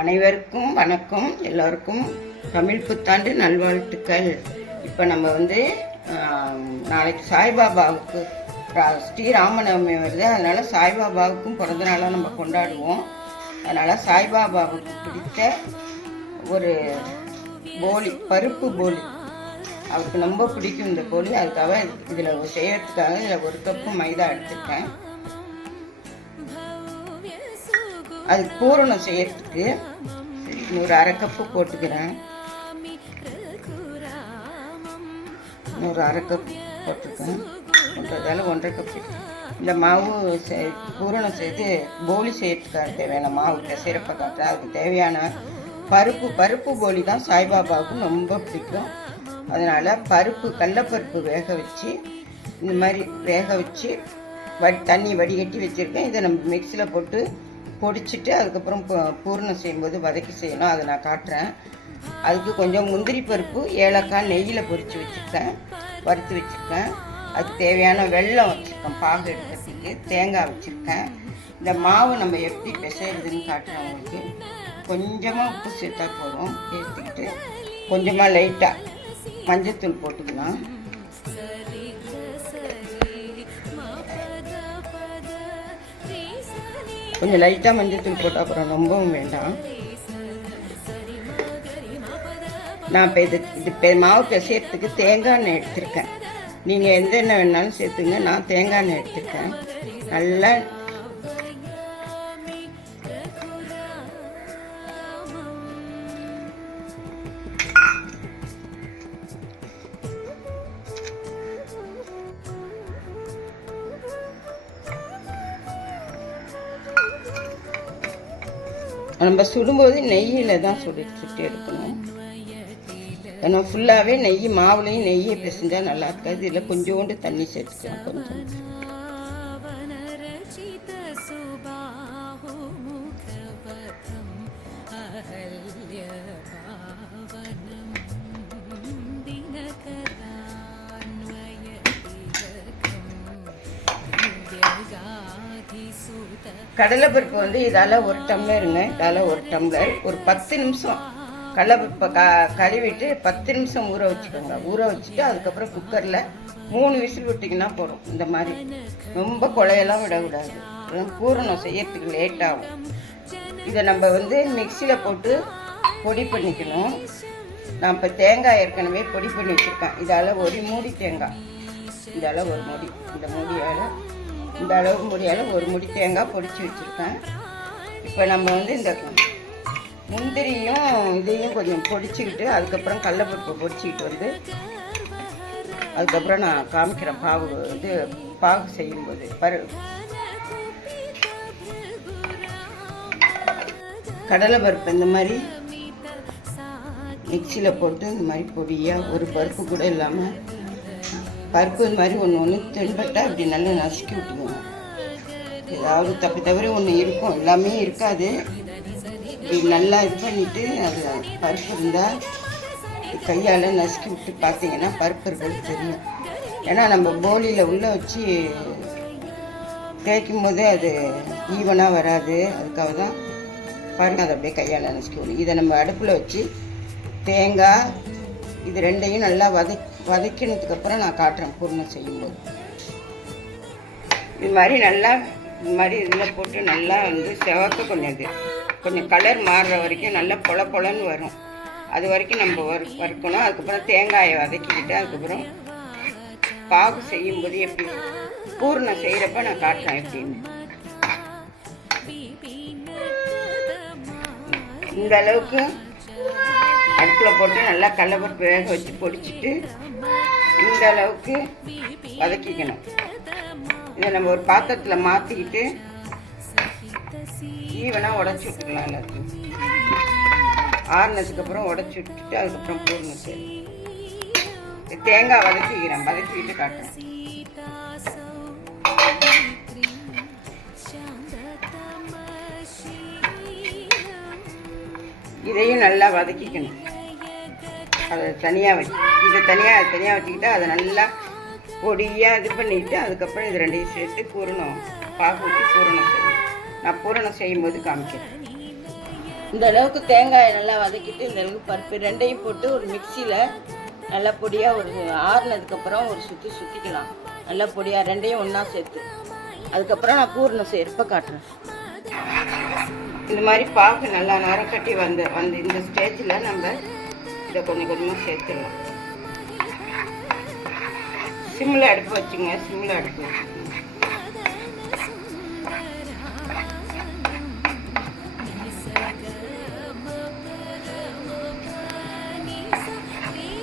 அனைவருக்கும் வணக்கம். எல்லோருக்கும் தமிழ் புத்தாண்டு நல்வாழ்த்துக்கள். இப்போ நம்ம நாளைக்கு சாய்பாபாவுக்கு ஸ்ரீராமநவமி வருது. அதனால் சாய்பாபாவுக்கும் பிறந்த நாளாக நம்ம கொண்டாடுவோம். அதனால் சாய்பாபாவுக்கு பிடித்த ஒரு போலி, பருப்பு போலி, அவருக்கு ரொம்ப பிடிக்கும் இந்த போலி. அதுக்காக இதில் செய்யறதுக்காக இதில் 1 கப்பு மைதா எடுத்துருக்கேன். அதுக்கு பூரணம் செய்யறதுக்கு ஒரு 1/2 கப்பு போட்டுக்கிறேன். ஒரு 1/2 கப் போட்டிருக்கேன். போட்டதால் 1.5 கப்பு இந்த மாவு பூரணம் செய்து போலி செய்யறதுக்காக தேவையான மாவு பிசைறப்ப காட்டுறேன். அதுக்கு தேவையான பருப்பு போலி தான் சாய்பாபாவுக்கு ரொம்ப பிடிக்கும். அதனால் கடலைப்பருப்பு வேக வச்சு இந்த மாதிரி வேக வச்சு தண்ணி வடிகட்டி வச்சுருக்கேன். இதை நம்ம மிக்சியில் போட்டு பொடிச்சிட்டு அதுக்கப்புறம் பூரணம் செய்யும்போது வதக்கி செய்யணும். அதை நான் காட்டுறேன். அதுக்கு கொஞ்சம் முந்திரி பருப்பு, ஏலக்காய் நெய்யில் பொரித்து வச்சுருக்கேன், வறுத்து வச்சுருக்கேன். அதுக்கு தேவையான வெல்லம் வச்சுருக்கேன், பாகு எடுக்கிறதுக்கு தேங்காய் வச்சுருக்கேன். இந்த மாவு நம்ம எப்படி பிசைறதுன்னு காட்டுறேன் உங்களுக்கு. கொஞ்சமாக உப்பு சேர்த்தா போதும். சேர்த்துக்கிட்டு கொஞ்சமாக லைட்டாக மஞ்சத்தூள் போட்டுக்கலாம். கொஞ்சம் லைட்டாக மஞ்சத்தூள் போட்டால் அப்புறம் ரொம்பவும் வேண்டாம். நான் இப்போ இது மாவு பிசைறதுக்கு தேங்காய் எண்ணெய் எடுத்திருக்கேன். நீங்கள் எந்த எண்ணெய் வேணாலும் சேர்த்துங்க. நான் தேங்காய் எண்ணெய் எடுத்திருக்கேன். நல்லா நம்ம சுடும்போது நெய்யில் தான் சுட்டு எடுக்கணும். ஏன்னா ஃபுல்லாகவே நெய், மாவுலையும் நெய்யை பிசைஞ்சால் நல்லா இருக்காது. இதில் கொஞ்சோண்டு தண்ணி சேர்த்துக்கலாம். கொஞ்சம் கடலைப்பருப்பு இதால் 1 டம்ளருங்க. இதால் 1 டம்ளர். ஒரு 10 நிமிஷம் கடலைப்பருப்பை கழுவிட்டு 10 நிமிஷம் ஊற வச்சுக்கோங்க. ஊற வச்சுட்டு அதுக்கப்புறம் குக்கரில் 3 விசில் விட்டிங்கன்னா போதும். இந்த மாதிரி ரொம்ப குழையெல்லாம் விடக்கூடாது. பூரணம் செய்யறதுக்கு லேட் ஆகும். இதை நம்ம மிக்சியில் போட்டு பொடி பண்ணிக்கணும். நான் இப்போ தேங்காய் ஏற்கனவே பொடி பண்ணி வச்சுருக்கேன். இதால் 1 மூடி தேங்காய், இதால் 1 மூடி, இந்த அளவு முடியால் 1 மூடி தேங்காய் பொடிச்சு வச்சுருக்கேன். இப்போ நம்ம இந்த முந்திரியும் இதையும் கொஞ்சம் பொடிச்சுக்கிட்டு அதுக்கப்புறம் கடலைப்பருப்பை பொடிச்சிக்கிட்டு அதுக்கப்புறம் நான் காமிக்கிறேன். பாகு செய்யும்போது கடலைப்பருப்பு இந்த மாதிரி மிக்சியில் போட்டு இந்த மாதிரி பொடியாக, ஒரு பருப்பு கூட இல்லாமல் பருப்பு இந்த மாதிரி ஒன்று தென்பட்டால் இப்படி நல்லா நசுக்கி விட்டுக்கணும். ஏதாவது தவறி ஒன்று இருக்கும், எல்லாமே இருக்காது. இப்படி நல்லா இது பண்ணிவிட்டு அது பருப்பு இருந்தால் கையால் நசுக்கி விட்டு பார்த்தீங்கன்னா பருப்பு இருக்கிறது தெரியும். ஏன்னா நம்ம போலியில் உள்ளே வச்சு தேய்க்கும் போது அது ஈவனாக வராது. அதுக்காக தான் பாருங்கள், அதை அப்படியே கையால் நசுக்கி விடும். இதை நம்ம அடுப்பில் வச்சு தேங்காய் இது ரெண்டையும் நல்லா வதக்கினதுக்கப்புறம் நான் காட்டுறேன் பூர்ணம் செய்யும்போது. இது மாதிரி நல்லா இந்த மாதிரி இதில் போட்டு நல்லா செவக்க கொஞ்சம் கலர் மாறுற வரைக்கும் நல்லா பொலன்னு வரும். அது வரைக்கும் நம்ம வறுக்கணும். அதுக்கப்புறம் தேங்காயை வதக்கிக்கிட்டு அதுக்கப்புறம் பாகு செய்யும்போது எப்படி பூர்ணம் செய்கிறப்ப நான் காட்டுறேன் எப்படின்னு. இந்த அளவுக்கு அடுப்பில் போட்டு நல்லா கடலைப்பருப்பு வேக வச்சு பொடிச்சிட்டு இந்த அளவுக்கு வதக்கிக்கணும். இதை நம்ம ஒரு பாத்திரத்தில் மாற்றிக்கிட்டு ஈவனாக உடச்சி விட்டுக்கலாம். எல்லாத்தையும் ஆறுனதுக்கப்புறம் உடச்சி விட்டுட்டு அதுக்கப்புறம் பூர்ணம் செய்யணும். தேங்காய் வதக்கிக்கிட்டு காட்டுறேன். இதையும் நல்லா வதக்கிக்கணும். அதை தனியாக இதை தனியாக வச்சுக்கிட்டு அதை நல்லா பொடியாக இது பண்ணிவிட்டு அதுக்கப்புறம் இது ரெண்டையும் சேர்த்து பாகு ஊற்றி பூரணம் செய்யணும். நான் பூரணம் செய்யும்போது காமிக்கிறேன். இந்த அளவுக்கு தேங்காயை நல்லா வதக்கிட்டு இந்த அளவுக்கு பருப்பு ரெண்டையும் போட்டு ஒரு மிக்சியில் நல்லா பொடியாக ஒரு ஆறுனதுக்கப்புறம் ஒரு சுற்றிக்கலாம். நல்லா பொடியாக ரெண்டையும் ஒன்றா சேர்த்து அதுக்கப்புறம் நான் பூரணம் சேர்ப்ப காட்டுறேன். இந்த மாதிரி பாகு நல்லா நரக்கட்டி வந்து இந்த ஸ்டேஜில் நம்ம இதை கொஞ்சம் கொஞ்சமாக சேர்த்துடலாம். சிம்மில் அடுப்பு வச்சுங்க.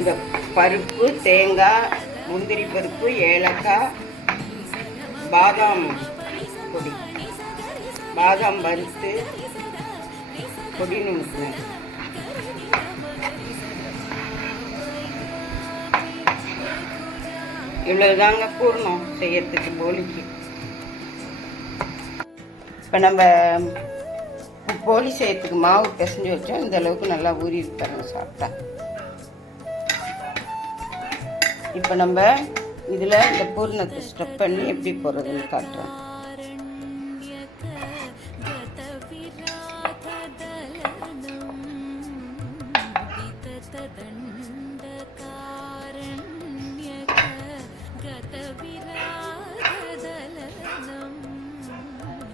இந்த பருப்பு, தேங்காய், முந்திரி பருப்பு, ஏலக்காய், பாதாம் பொடி, பாதாம் வறுத்து பொடின்னு ஊற்றுனேன். இவ்வளவுதாங்க பூர்ணம் செய்யறதுக்கு போலிக்கு. இப்போ நம்ம போலி செய்யறதுக்கு மாவு பிசைஞ்சு வச்சோம். இந்த அளவுக்கு நல்லா ஊறி இருப்பாருங்க சாப்பிட்டா. இப்போ நம்ம இதில் இந்த பூர்ணத்தை ஸ்டெப் பண்ணி எப்படி போடுறதுன்னு காட்டுறேன்.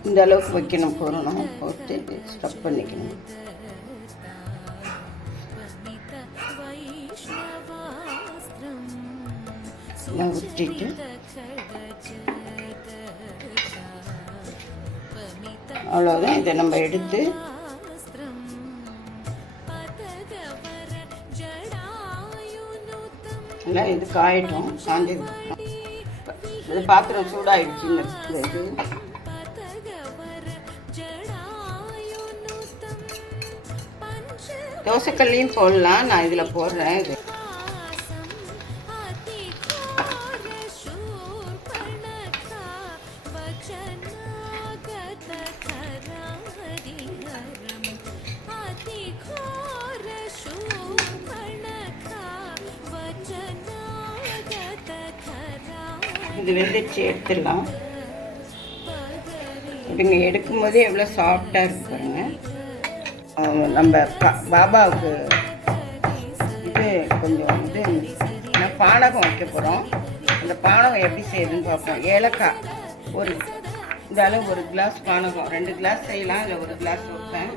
இந்த அளவுக்கு வைக்கணும். பூரணம் போட்டு ஸ்டப் பண்ணிக்கணும். ஊற்றிட்டு அவ்வளோதான். இதை நம்ம எடுத்து இல்லை இது காயட்டும். காஞ்சது இது பாத்திரம் சூடாயிடுச்சுங்க. இது தோசைக்கல்லையும் போடலாம். நான் இதில் போடுறேன். இது இது வெந்துச்சு, எடுத்துடலாம். இதுங்க எடுக்கும் போதே எவ்வளோ சாஃப்டாக இருக்கு பாருங்க. நம்ம பாபாவுக்கு இது கொஞ்சம் நான் பானகம் வைக்க போகிறோம். அந்த பானகம் எப்படி செய்யுதுன்னு பார்ப்போம். ஏலக்காய் இந்த அளவு ஒரு கிளாஸ் பானகம், 2 கிளாஸ் செய்யலாம். இல்லை 1 கிளாஸ் வைப்பேன்.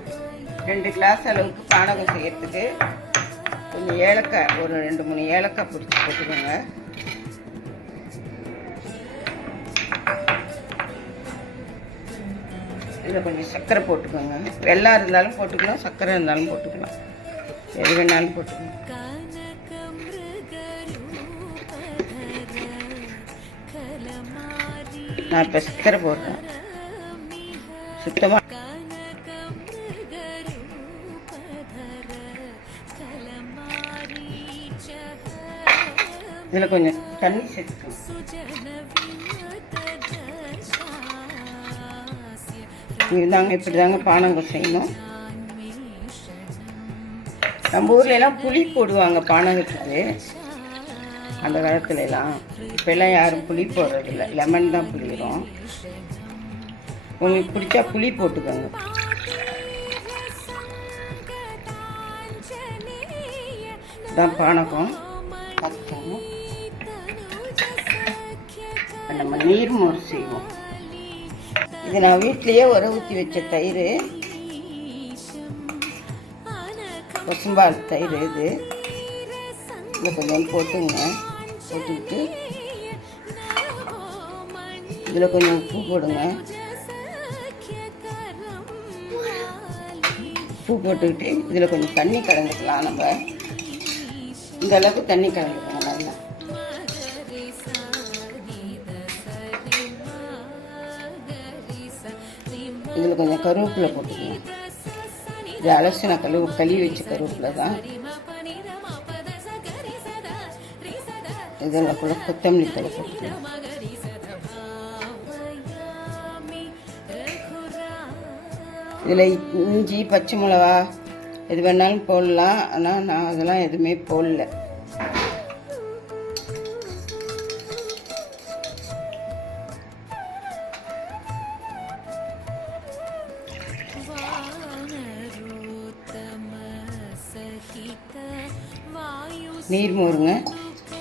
2 கிளாஸ் அளவுக்கு பானகம் செய்யறதுக்கு கொஞ்சம் ஏலக்காய் ஒரு 2-3 ஏலக்காய் பிடிச்சி போட்டுக்கோங்க. இதில் கொஞ்சம் சர்க்கரை போட்டுக்கோங்க. வெல்லம் இருந்தாலும் போட்டுக்கலாம், சர்க்கரை இருந்தாலும் போட்டுக்கலாம், எது வேணாலும் போட்டுக்கலாம். நான் இப்போ சர்க்கரை போடுறேன். சுத்தமாக இதில் கொஞ்சம் தண்ணி சேர்த்துக்கணும். இதுதாங்க, இப்படி தாங்க பானகம் செய்யணும். நம்ம ஊர்லலாம் புளி போடுவாங்க பானகத்துக்கு அந்த காலத்துலலாம். இப்போல்லாம் யாரும் புளி போடுறதில்ல, லெமன் தான் புளிக்கிறோம். உங்களுக்கு பிடிச்சா புளி போட்டுக்கோங்க. இதுதான் பானகம். நம்ம நீர்மோர் செய்வோம். இது நான் வீட்லேயே ஊற்றி வச்ச தயிர், பசும்பால் தயிர். இதில் கொஞ்சம் போட்டுங்க. போட்டுக்கிட்டு இதில் கொஞ்சம் உப்பு போடுங்க. உப்பு போட்டுக்கிட்டு இதில் கொஞ்சம் தண்ணி கலந்துக்கலாம். நம்ம இந்த அளவுக்கு தண்ணி கலந்துக்கலாம் நல்லா. இதில் கொஞ்சம் கருவேப்பிலை போட்டுக்கலாம். இது அலசின கழுவி வச்ச கருவேப்பிலை தான். இதில் கூட கொத்தமல்லி தழை போட்டுக்கலாம். இதில் இஞ்சி, பச்சை மிளகா எது வேணாலும் போடலாம். ஆனால் நான் அதெல்லாம் எதுவுமே போடல. நீர்மோருங்க.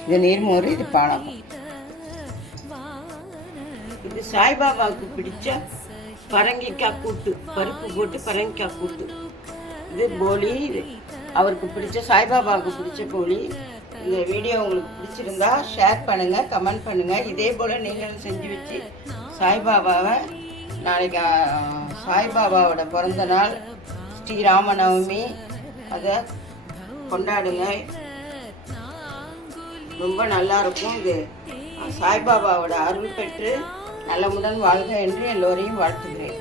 இது நீர்மோர், இது பானகம். இது சாய்பாபாவுக்கு பிடிச்ச பரங்கிக்காய் கூட்டு, பருப்பு போட்டு பரங்கிக்காய் கூட்டு. இது போலி, இது அவருக்கு பிடிச்ச சாய்பாபாவுக்கு பிடிச்ச போலி. இந்த வீடியோ உங்களுக்கு பிடிச்சிருந்தா ஷேர் பண்ணுங்கள், கமெண்ட் பண்ணுங்கள். இதே போல் நீங்களும் செஞ்சு வச்சு சாய்பாபாவை நாளைக்கு சாய்பாபாவோட பிறந்த நாள் ஸ்ரீராமநவமி அதை கொண்டாடுங்க. ரொம்ப நல்லாயிருக்கும். இது சாய்பாபாவோட அருள் பெற்று நலமுடன் வாழ்க என்று எல்லோரையும் வாழ்த்துகிறேன்.